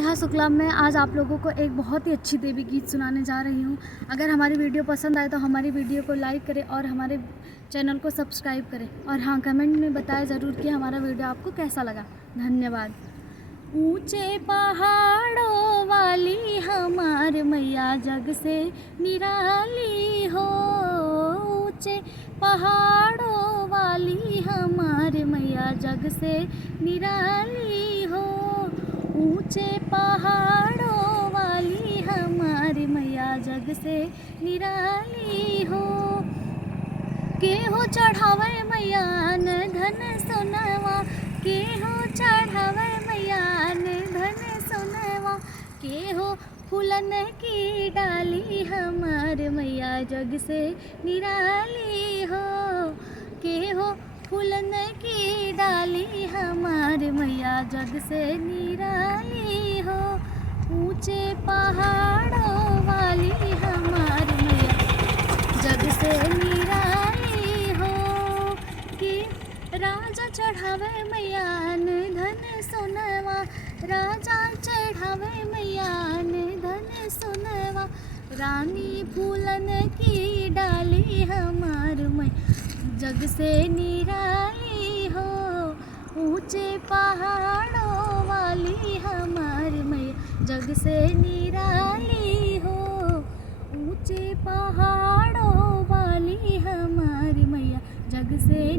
नेहा शुक्ला मैं आज आप लोगों को एक बहुत ही अच्छी देवी गीत सुनाने जा रही हूँ। अगर हमारी वीडियो पसंद आए तो हमारी वीडियो को लाइक करें और हमारे चैनल को सब्सक्राइब करें और हाँ, कमेंट में बताएं ज़रूर कि हमारा वीडियो आपको कैसा लगा। धन्यवाद। ऊंचे पहाड़ों वाली हमार मैया जग से निराली हो। ऊंचे पहाड़ों वाली हमार मैया जग से निराली हो। ऊंचे पहाड़ों वाली हमारी मैया जग से निराली हो। केहू चढ़ावे मैया न धन सोनवा, केहू चढ़ावे मैया न धन सोनवा, केहू फूलन की डाली हमार मैया जग से निराली हो। केहू फूलन की डाली हमार मैया जग से निराली हो। ऊंचे पहाड़ों वाली हमार मैया जग से निराली हो। कि राजा चढ़ावे मैया न धन सोनवा, राजा चढ़ावे मैया न धन सोनवा, रानी फूलन की डाली हमार मैया जग से निराली हो। ऊंचे पहाड़ों वाली हमार मैया जग से निराली हो। ऊंचे पहाड़ों वाली हमारी मैया जग से